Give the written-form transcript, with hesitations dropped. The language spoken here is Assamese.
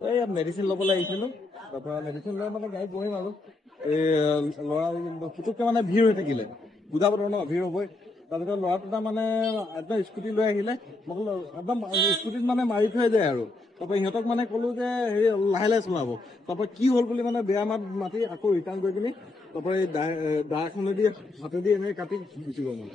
এই মেডিচিন ল'বলৈ আহিছিলোঁ। তাৰপৰা মেডিচিন লৈ মানে গাড়ীত বহিম আৰু এই ল'ৰা পুতুককৈ মানে ভিৰ হৈ থাকিলে, বুজা বতৰ ন, ভিৰ হ'বই। তাৰপিছত ল'ৰা দুটা মানে একদম স্কুটি লৈ আহিলে, মই ক'লো একদম স্কুটিত মানে মাৰি থৈ যায় আৰু। তাৰপৰা সিহঁতক মানে ক'লো যে হেৰি লাহে লাহে চলাব। তাৰপৰা কি হ'ল বুলি মানে বেয়া মাত মাতি আকৌ ৰিটাৰ্ণ কৰি পিনি তাৰপৰা এই দাখনেদি হাতেদি এনেকৈ কাটি গুচি গ'ল মানে।